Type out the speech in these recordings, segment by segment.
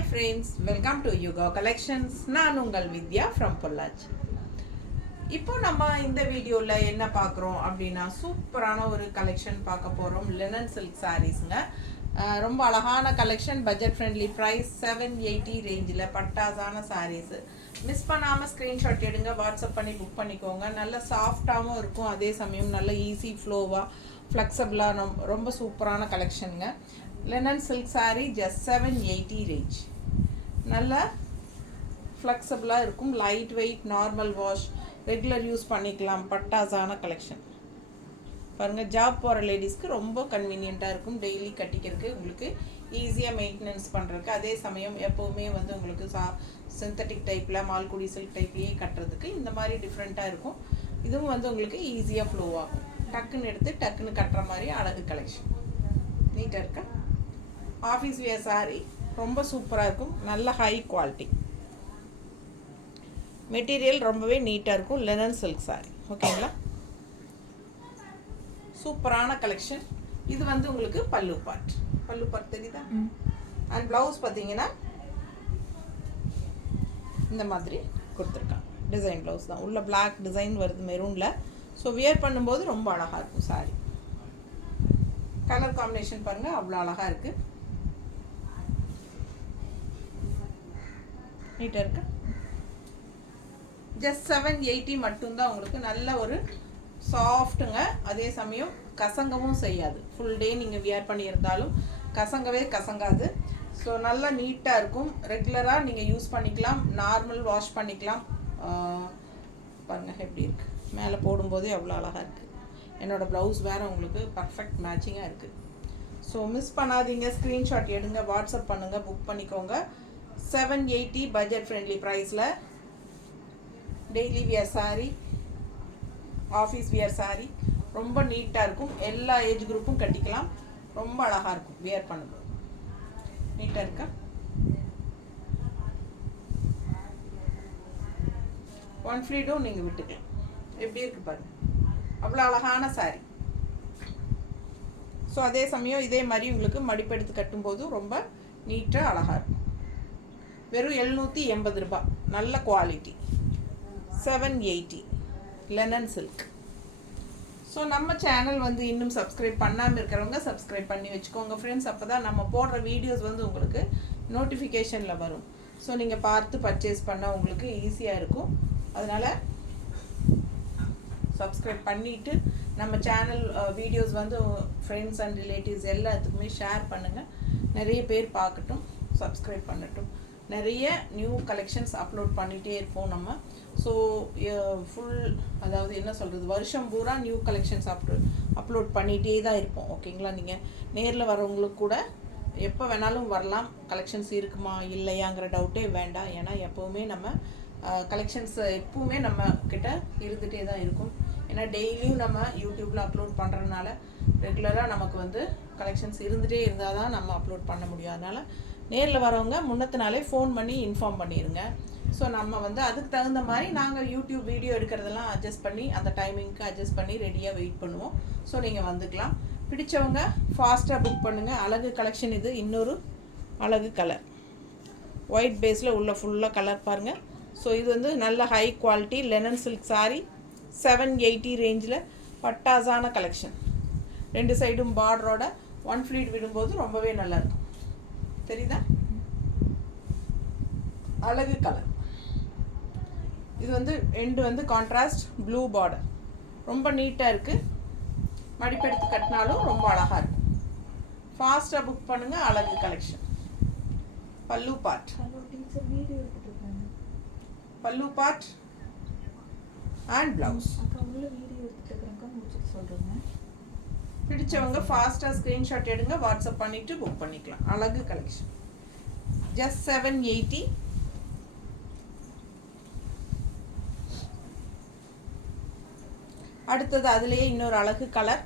Hi friends, welcome to Yuga collections. நான் உங்கள் வித்யா from Pollachi. இப்போ நம்ம இந்த வீடியோவில் என்ன பார்க்குறோம் அப்படின்னா, சூப்பரான ஒரு கலெக்ஷன் பார்க்க போகிறோம். லினன் சில்க் சாரீஸுங்க. ரொம்ப அழகான கலெக்ஷன், பட்ஜெட் ஃப்ரெண்ட்லி ப்ரைஸ், 780 ரேஞ்சில் பட்டாசான சாரீஸு. மிஸ் பண்ணாமல் ஸ்க்ரீன்ஷாட் எடுங்க, வாட்ஸ்அப் பண்ணி புக் பண்ணிக்கோங்க. நல்ல சாஃப்டாகவும் இருக்கும், அதே சமயம் நல்ல ஈஸி ஃப்ளோவாக ஃப்ளெக்சபிளாக ரொம்ப சூப்பரான கலெக்ஷனுங்க. Linen silk sari just 780 range. நல்ல ஃப்ளெக்சபிளாக இருக்கும், light weight, normal wash, regular use பண்ணிக்கலாம். பட்டாசான கலெக்ஷன் பாருங்கள். ஜாப் போகிற லேடிஸ்க்கு ரொம்ப கன்வீனியண்ட்டாக இருக்கும், டெய்லி கட்டிக்கிறதுக்கு, உங்களுக்கு ஈஸியாக மெயின்டெனன்ஸ் பண்ணுறதுக்கு. அதே சமயம் எப்போவுமே வந்து உங்களுக்கு சிந்தட்டிக் டைப்பில் மால்குடி சில்க் டைப்லேயே கட்டுறதுக்கு இந்த மாதிரி டிஃப்ரெண்ட்டாக இருக்கும். இதுவும் வந்து உங்களுக்கு ஈஸியாக ஃப்ளோ ஆகும். டக்குன்னு எடுத்து டக்குன்னு கட்டுற மாதிரி அழகு கலெக்ஷன். நீட்டாக இருக்கா? ஆஃபீஸ் வியர் சாரீ ரொம்ப சூப்பராக இருக்கும், நல்ல ஹை குவாலிட்டி மெட்டீரியல், ரொம்பவே நீட்டாக இருக்கும். லினன் சில்க் சாரீ ஓகேங்களா? சூப்பரான கலெக்ஷன். இது வந்து உங்களுக்கு பல்லு பார்ட் தெரியுதா? அண்ட் ப்ளவுஸ் பார்த்தீங்கன்னா இந்த மாதிரி கொடுத்துருக்காங்க. டிசைன் ப்ளவுஸ் தான், உள்ள பிளாக் டிசைன் வருது மெரூனில். ஸோ வியர் பண்ணும்போது ரொம்ப அழகாக இருக்கும் சாரீ. கலர் காம்பினேஷன் பாருங்கள், அவ்வளோ அழகாக இருக்குது, நீட்டாக இருக்கு. ஜஸ்ட் 780 மட்டும்தான் உங்களுக்கு. நல்ல ஒரு சாஃப்ட்டுங்க, அதே சமயம் கசங்கவும் செய்யாது. ஃபுல் டே நீங்கள் வியர் பண்ணியிருந்தாலும் கசங்காது. ஸோ நல்லா நீட்டாக இருக்கும், ரெகுலராக நீங்கள் யூஸ் பண்ணிக்கலாம், நார்மல் வாஷ் பண்ணிக்கலாம். பாருங்கள் எப்படி இருக்குது, மேலே போடும்போதே எவ்வளோ அழகாக இருக்குது. என்னோடய ப்ளவுஸ் வேறு உங்களுக்கு பர்ஃபெக்ட் மேட்சிங்காக இருக்குது. ஸோ மிஸ் பண்ணாதீங்க, ஸ்க்ரீன்ஷாட் எடுங்க, வாட்ஸ்அப் பண்ணுங்கள், புக் பண்ணிக்கோங்க. 780 பட்ஜெட் ஃப்ரெண்ட்லி ப்ரைஸில் daily wear sari, office wear sari ரொம்ப நீட்டாக இருக்கும். எல்லா ஏஜ் குரூப்பும் கட்டிக்கலாம், ரொம்ப அழகாக இருக்கும் வியர் பண்ணும்போது. நீட்டாக இருக்கா? ஒன் ஃப்ளீடும் நீங்கள் விட்டுக்கலாம். எப்படி இருக்குது பாருங்கள், அவ்வளோ அழகான சாரீ. ஸோ அதே சமயம் இதே மாதிரி உங்களுக்கு மடிப்பெடுத்து கட்டும்போதும் ரொம்ப நீட்டாக அழகாக இருக்கும். வெறும் 780 ரூபாய், நல்ல குவாலிட்டி. 780 linen silk. ஸோ நம்ம சேனல் வந்து இன்னும் சப்ஸ்கிரைப் பண்ணாமல் இருக்கிறவங்க சப்ஸ்கிரைப் பண்ணி வச்சுக்கோங்க ஃப்ரெண்ட்ஸ். அப்போ தான் நம்ம போடுற வீடியோஸ் வந்து உங்களுக்கு நோட்டிஃபிகேஷனில் வரும். ஸோ நீங்கள் பார்த்து பர்ச்சேஸ் பண்ண உங்களுக்கு ஈஸியாக இருக்கும். அதனால் சப்ஸ்கிரைப் பண்ணிவிட்டு நம்ம சேனல் வீடியோஸ் வந்து ஃப்ரெண்ட்ஸ் அண்ட் ரிலேட்டிவ்ஸ் எல்லாத்துக்குமே ஷேர் பண்ணுங்கள். நிறைய பேர் பார்க்கட்டும், சப்ஸ்கிரைப் பண்ணட்டும். நிறைய நியூ கலெக்ஷன்ஸ் அப்லோட் பண்ணிகிட்டே இருப்போம் நம்ம. ஸோ ஃபுல், அதாவது என்ன சொல்கிறது, வருஷம் பூரா நியூ கலெக்ஷன்ஸ் அப்லோட் பண்ணிகிட்டே தான் இருப்போம் ஓகேங்களா? நீங்கள் நேரில் வரவங்களுக்கு கூட எப்போ வேணாலும் வரலாம். கலெக்ஷன்ஸ் இருக்குமா இல்லையாங்கிற டவுட்டே வேண்டாம். ஏன்னா எப்போவுமே நம்ம கலெக்ஷன்ஸ் எப்பவுமே நம்ம கிட்ட இருந்துகிட்டே தான் இருக்கும். ஏன்னா டெய்லியும் நம்ம யூடியூப்பில் அப்லோட் பண்ணுறதுனால ரெகுலராக நமக்கு வந்து கலெக்ஷன்ஸ் இருந்துகிட்டே இருந்தால் தான் நம்ம அப்லோட் பண்ண முடியும். அதனால் நேரில் வரவங்க முன்னத்தினாலே ஃபோன் பண்ணி இன்ஃபார்ம் பண்ணிடுங்க. ஸோ நம்ம வந்து அதுக்கு தகுந்த மாதிரி நாங்கள் யூடியூப் வீடியோ எடுக்கிறதெல்லாம் அட்ஜஸ்ட் பண்ணி, அந்த டைமிங்க்கு அட்ஜஸ்ட் பண்ணி ரெடியாக வெயிட் பண்ணுவோம். ஸோ நீங்கள் வந்துக்கலாம். பிடிச்சவங்க ஃபாஸ்ட்டாக புக் பண்ணுங்கள். அழகு கலெக்ஷன் இது. இன்னொரு அழகு கலர், ஒயிட் பேஸில் உள்ள ஃபுல்லாக கலர் பாருங்கள். ஸோ இது வந்து நல்ல high quality linen silk sari, 780 ரேஞ்சில் பட்டாசான கலெக்ஷன். ரெண்டு சைடும் பார்டரோட ஒன் ஃப்ளீட் விடும்போது ரொம்பவே நல்லாயிருக்கும். தெரியுதா? அழகு கலர். இது வந்து எண்டு வந்து கான்ட்ராஸ்ட் ப்ளூ பார்டர், ரொம்ப நீட்டாக இருக்குது. மடிப்பெடுத்து கட்டினாலும் ரொம்ப அழகாக இருக்கும். ஃபாஸ்ட்டாக புக் பண்ணுங்கள். அழகு கலெக்ஷன். பல்லு பார்ட் அண்ட் ப்ளவுஸ். பிடிச்சவங்க ஃபாஸ்ட்டாக ஸ்க்ரீன்ஷாட் எடுங்க, வாட்ஸ்அப் பண்ணிவிட்டு புக் பண்ணிக்கலாம். அழகு கலெக்ஷன் ஜஸ்ட் 780. அடுத்தது அதுலேயே இன்னொரு அழகு கலர்,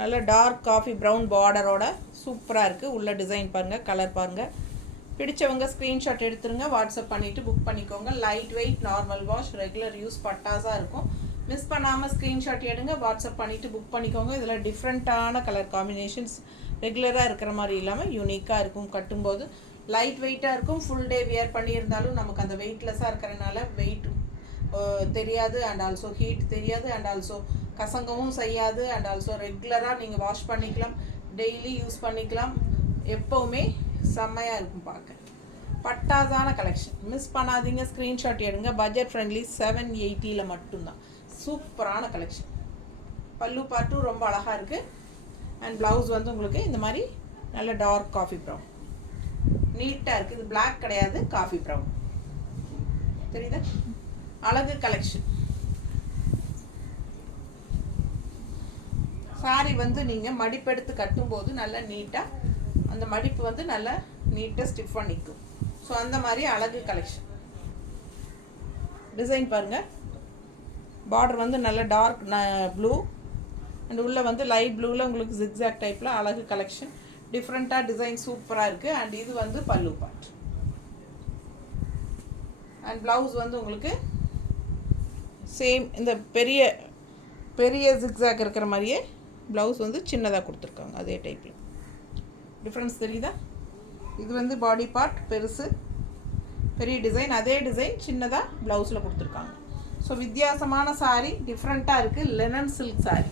நல்ல டார்க் காஃபி ப்ரௌன் பார்டரோட சூப்பராக இருக்குது. உள்ள டிசைன் பாருங்கள், கலர் பாருங்கள். பிடிச்சவங்க ஸ்க்ரீன்ஷாட் எடுத்துருங்க, வாட்ஸ்அப் பண்ணிவிட்டு புக் பண்ணிக்கோங்க. Light weight, normal wash, regular use, பட்டாஸாக இருக்கும். மிஸ் பண்ணாமல் ஸ்க்ரீன்ஷாட் எடுங்க, வாட்ஸ்அப் பண்ணிவிட்டு புக் பண்ணிக்கோங்க. இதில் டிஃப்ரெண்ட்டான கலர் காம்பினேஷன்ஸ், ரெகுலராக இருக்கிற மாதிரி இல்லாமல் யூனிக்காக இருக்கும். கட்டும்போது லைட் வெயிட்டாக இருக்கும். ஃபுல் டே வியர் பண்ணியிருந்தாலும் நமக்கு அந்த வெயிட்லெஸ்ஸாக இருக்கிறனால வெயிட் தெரியாது, அண்ட் ஆல்சோ ஹீட் தெரியாது, அண்ட் ஆல்சோ கசங்கவும் செய்யாது, அண்ட் ஆல்சோ ரெகுலராக நீங்கள் வாஷ் பண்ணிக்கலாம், டெய்லி யூஸ் பண்ணிக்கலாம். எப்போவுமே செம்மையாக இருக்கும் பார்க்க. பட்டாசான கலெக்ஷன், மிஸ் பண்ணாதீங்க, ஸ்க்ரீன்ஷாட் எடுங்க. பட்ஜெட் ஃப்ரெண்ட்லி, 780 மட்டும்தான். சூப்பரான கலெக்ஷன். பல்லு பார்ட்டும் ரொம்ப அழகாக இருக்குது. அண்ட் ப்ளவுஸ் வந்து உங்களுக்கு இந்த மாதிரி நல்ல டார்க் காஃபி ப்ரௌன் நீட்டாக இருக்குது. இது பிளாக் கிடையாது, காஃபி ப்ரௌன். தெரியுதா? அழகு கலெக்ஷன். சாரி வந்து நீங்கள் மடிப்பெடுத்து கட்டும்போது நல்லா நீட்டாக அந்த மடிப்பு வந்து நல்லா நீட்டாக ஸ்டிஃபாக நிற்கும். ஸோ அந்த மாதிரி அழகு கலெக்ஷன். டிசைன் பாருங்கள். பார்டர் வந்து நல்ல டார்க் ப்ளூ அண்ட் உள்ளே வந்து லைட் ப்ளூவில் உங்களுக்கு ஜிக்ஸாக் டைப்பில் அழகு கலெக்ஷன். டிஃப்ரெண்ட்டாக டிசைன் சூப்பராக இருக்குது. அண்ட் இது வந்து பல்லு பார்ட். அண்ட் ப்ளவுஸ் வந்து உங்களுக்கு சேம் இந்த பெரிய பெரிய ஜிக்ஸாக் இருக்கிற மாதிரியே ப்ளவுஸ் வந்து சின்னதாக கொடுத்துருக்காங்க. அதே டைப்பில் டிஃப்ரென்ஸ் தெரியுதா? இது வந்து பாடி பார்ட் பெருசு, பெரிய டிசைன், அதே டிசைன் சின்னதாக ப்ளவுஸில் கொடுத்துருக்காங்க. ஸோ வித்தியாசமான சாரீ, டிஃப்ரெண்ட்டாக இருக்குது. லெனன் சில்க் சாரீ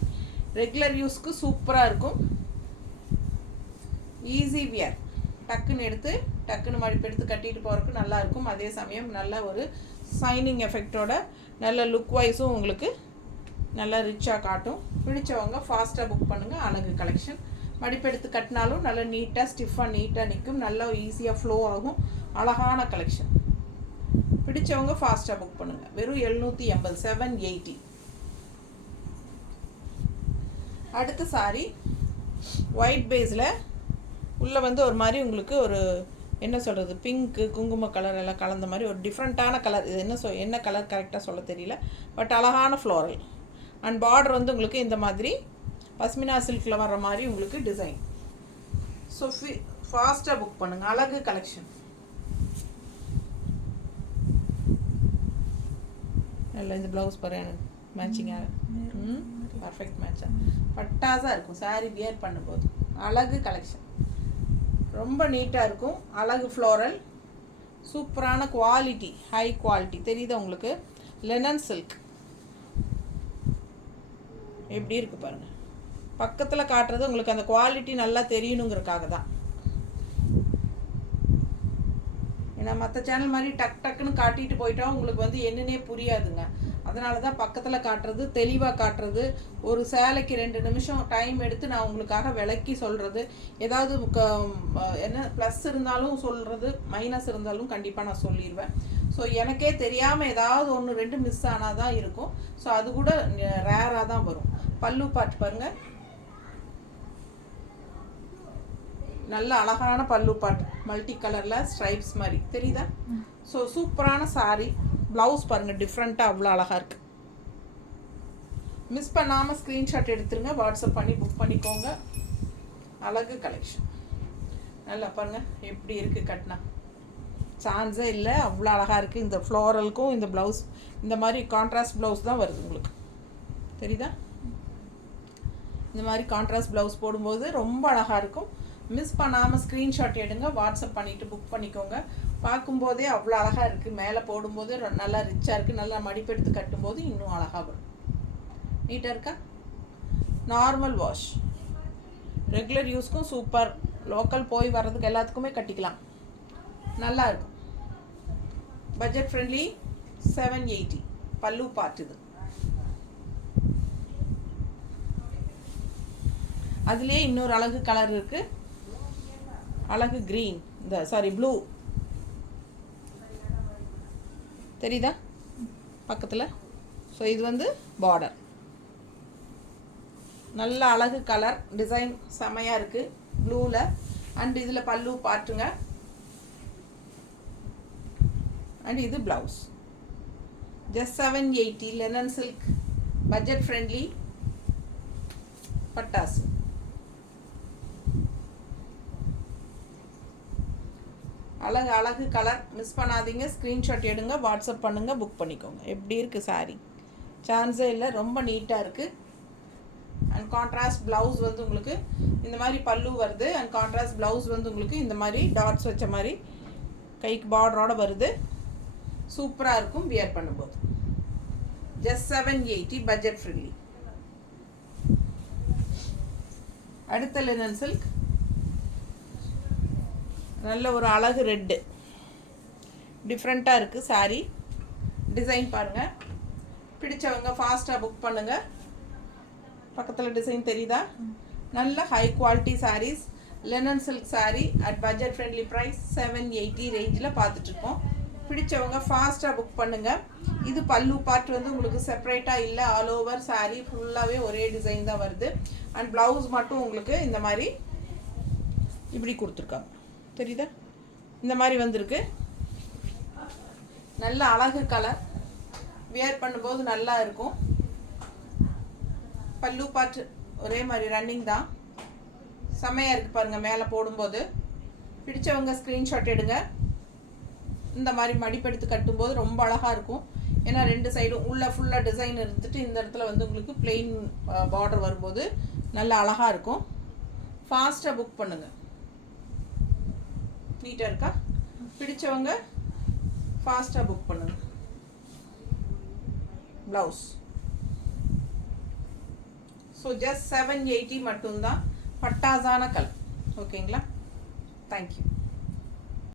ரெகுலர் யூஸ்க்கு சூப்பராக இருக்கும். ஈஸி வியர், டக்குன்னு எடுத்து டக்குன்னு மடிப்பெடுத்து கட்டிட்டு போகிறதுக்கு நல்லாயிருக்கும். அதே சமயம் நல்ல ஒரு சைனிங் எஃபெக்டோட நல்ல லுக் வைஸும் உங்களுக்கு நல்லா ரிச்சாக காட்டும். பிடிச்சவங்க ஃபாஸ்ட்டாக புக் பண்ணுங்கள். அழகு கலெக்ஷன். மடிப்பெடுத்து கட்டினாலும் நல்லா நீட்டாக ஸ்டிஃபாக நீட்டாக நிற்கும். நல்லா ஈஸியாக ஃப்ளோ ஆகும். அழகான கலெக்ஷன். பிடிச்சவங்க ஃபாஸ்ட்டாக புக் பண்ணுங்கள். வெறும் 780, 780. அடுத்த சாரி ஒயிட் பேஸில் உள்ளே வந்து ஒரு மாதிரி உங்களுக்கு ஒரு என்ன சொல்கிறது, பிங்க்கு குங்கும கலர் எல்லாம் கலந்த மாதிரி ஒரு டிஃப்ரெண்ட்டான கலர். இது என்ன கலர் கரெக்டாக சொல்ல தெரியல, பட் அழகான ஃப்ளோரல். அண்ட் பார்டர் வந்து உங்களுக்கு இந்த மாதிரி பஸ்மினா சில்கில் வர்ற மாதிரி உங்களுக்கு டிசைன். ஸோ ஃபாஸ்ட்டாக புக் பண்ணுங்கள். அழகு கலெக்ஷன். இல்லை இந்த ப்ளவுஸ் பாரு மேட்சிங்காக பர்ஃபெக்ட் மேட்சாக பட்டாசாக இருக்கும் சாரீ வியர் பண்ணும்போது. அழகு கலெக்ஷன். ரொம்ப நீட்டாக இருக்கும். அழகு ஃப்ளோரல், சூப்பரான குவாலிட்டி, ஹை குவாலிட்டி. தெரியுதா உங்களுக்கு? லெனன் சில்க் எப்படி இருக்குது பாருங்கள். பக்கத்தில் காட்டுறது உங்களுக்கு அந்த குவாலிட்டி நல்லா தெரியணுங்கிறதுக்காக தான். ஏன்னா மற்ற சேனல் மாதிரி டக்குன்னு காட்டிட்டு போயிட்டா உங்களுக்கு வந்து என்னன்னே புரியாதுங்க. அதனால தான் பக்கத்தில் காட்டுறது, தெளிவாக காட்டுறது. ஒரு சேலைக்கு 2 நிமிஷம் டைம் எடுத்து நான் உங்களுக்காக விளக்கி சொல்கிறது. ஏதாவது என்ன ப்ளஸ் இருந்தாலும் சொல்கிறது, மைனஸ் இருந்தாலும் கண்டிப்பாக நான் சொல்லிடுவேன். ஸோ எனக்கே தெரியாமல் ஏதாவது 1, 2 மிஸ் ஆனால் தான் இருக்கும். ஸோ அது கூட ரேராக தான் வரும். பல்லு பார்ட் பாருங்கள். நல்ல அழகான பல்லு பார்ட், மல்டி கலரில் ஸ்ட்ரைப்ஸ் மாதிரி தெரியுதா? ஸோ சூப்பரான சாரீ. ப்ளவுஸ் பாருங்கள், டிஃப்ரெண்ட்டாக அவ்வளோ அழகாக இருக்குது. மிஸ் பண்ணாமல் ஸ்க்ரீன்ஷாட் எடுத்துருங்க, வாட்ஸ்அப் பண்ணி புக் பண்ணிக்கோங்க. அழகு கலெக்ஷன். நல்லா பாருங்கள் எப்படி இருக்குது. கட்டினா சான்ஸே இல்லை, அவ்வளோ அழகாக இருக்குது. இந்த ஃப்ளோரலுக்கும் இந்த ப்ளவுஸ் இந்த மாதிரி கான்ட்ராஸ்ட் ப்ளவுஸ் தான் வருது உங்களுக்கு. தெரியுதா? இந்த மாதிரி கான்ட்ராஸ்ட் ப்ளவுஸ் போடும்போது ரொம்ப அழகாக இருக்கும். மிஸ் பண்ணாமல் ஸ்க்ரீன்ஷாட் எடுங்க, வாட்ஸ்அப் பண்ணிவிட்டு புக் பண்ணிக்கோங்க. பார்க்கும்போதே அவ்வளோ அழகாக இருக்குது. மேலே போடும்போது நல்லா ரிச்சாக இருக்குது. நல்லா மடிப்பெடுத்து கட்டும்போது இன்னும் அழகாக வரும். நீட்டாக இருக்கா? நார்மல் வாஷ், ரெகுலர் யூஸ்க்கும் சூப்பர். லோக்கல் போய் வர்றதுக்கு எல்லாத்துக்குமே கட்டிக்கலாம். நல்லா இருக்கும். Budget friendly, 780. பல்லு பார்ட் இது. அதுலேயே இன்னொரு அழகு கலர் இருக்குது. அழகு க்ரீன், ப்ளூ. தெரியுதா பக்கத்தில்? ஸோ இது வந்து பார்டர். நல்ல அழகு கலர், டிசைன் செமையாக இருக்குது ப்ளூவில். அண்ட் இதில் பல்லு பார்ட்டுங்க. அண்ட் இது blouse. Just 780. Linen silk, budget friendly, பட்டாசு. அழகு கலர். மிஸ் பண்ணாதீங்க. ஸ்க்ரீன்ஷாட் எடுங்க, வாட்ஸ்அப் பண்ணுங்கள், புக் பண்ணிக்கோங்க. எப்படி இருக்குது சாரீ? சான்ஸே இல்லை, ரொம்ப நீட்டாக இருக்குது. அண்ட் கான்ட்ராஸ்ட் ப்ளவுஸ் வந்து உங்களுக்கு இந்த மாதிரி பல்லு வருது. அண்ட் கான்ட்ராஸ்ட் ப்ளவுஸ் வந்து உங்களுக்கு இந்த மாதிரி டாட்ஸ் வச்ச மாதிரி கைக்கு பார்டரோட வருது. சூப்பராக இருக்கும் வியர் பண்ணும்போது. Just 780 budget friendly. அடுத்த லினன் சில்க் நல்ல ஒரு அழகு ரெட்டு, டிஃப்ரெண்ட்டாக இருக்குது சாரீ. டிசைன் பாருங்கள், பிடிச்சவங்க ஃபாஸ்ட்டாக புக் பண்ணுங்கள். பக்கத்தில் டிசைன் தெரியுதா? நல்ல high quality sarees, linen silk saree at budget friendly price 780 ரேஞ்சில் பார்த்துட்ருக்கோம். பிடிச்சவங்க ஃபாஸ்ட்டாக புக் பண்ணுங்கள். இது பல்லு பார்ட் வந்து உங்களுக்கு செப்பரேட்டாக இல்லை, ஆல் ஓவர் சாரீ ஃபுல்லாகவே ஒரே டிசைன் தான் வருது. அண்ட் ப்ளவுஸ் மட்டும் உங்களுக்கு இந்த மாதிரி இப்படி கொடுத்துருக்காங்க, தெரியுதா? இந்த மாதிரி வந்திருக்கு. நல்ல அழகு கலர், வியர் பண்ணும்போது நல்லா இருக்கும். பல்லு பார்ட் ஒரே மாதிரி ரன்னிங் தான், செம்மையாக இருக்குது பாருங்கள். மேலே போடும்போது பிடிச்சவங்க ஸ்க்ரீன்ஷாட் எடுங்க. இந்த மாதிரி மடிப்பெடுத்து கட்டும்போது ரொம்ப அழகாக இருக்கும். ஏன்னா ரெண்டு சைடும் உள்ளே ஃபுல்லாக டிசைன் இருந்துட்டு இந்த இடத்துல வந்து உங்களுக்கு பிளெயின் பார்டர் வரும்போது நல்ல அழகாக இருக்கும். ஃபாஸ்ட்டாக புக் பண்ணுங்கள். நீட்டாக இருக்கா? பிடிச்சவங்க ஃபாஸ்ட்டாக புக் பண்ணுங்கள். ப்ளவுஸ் ஸோ ஜஸ்ட் 780 மட்டும்தான். பட்டாசான கலர். ஓகேங்களா? தேங்க்யூ.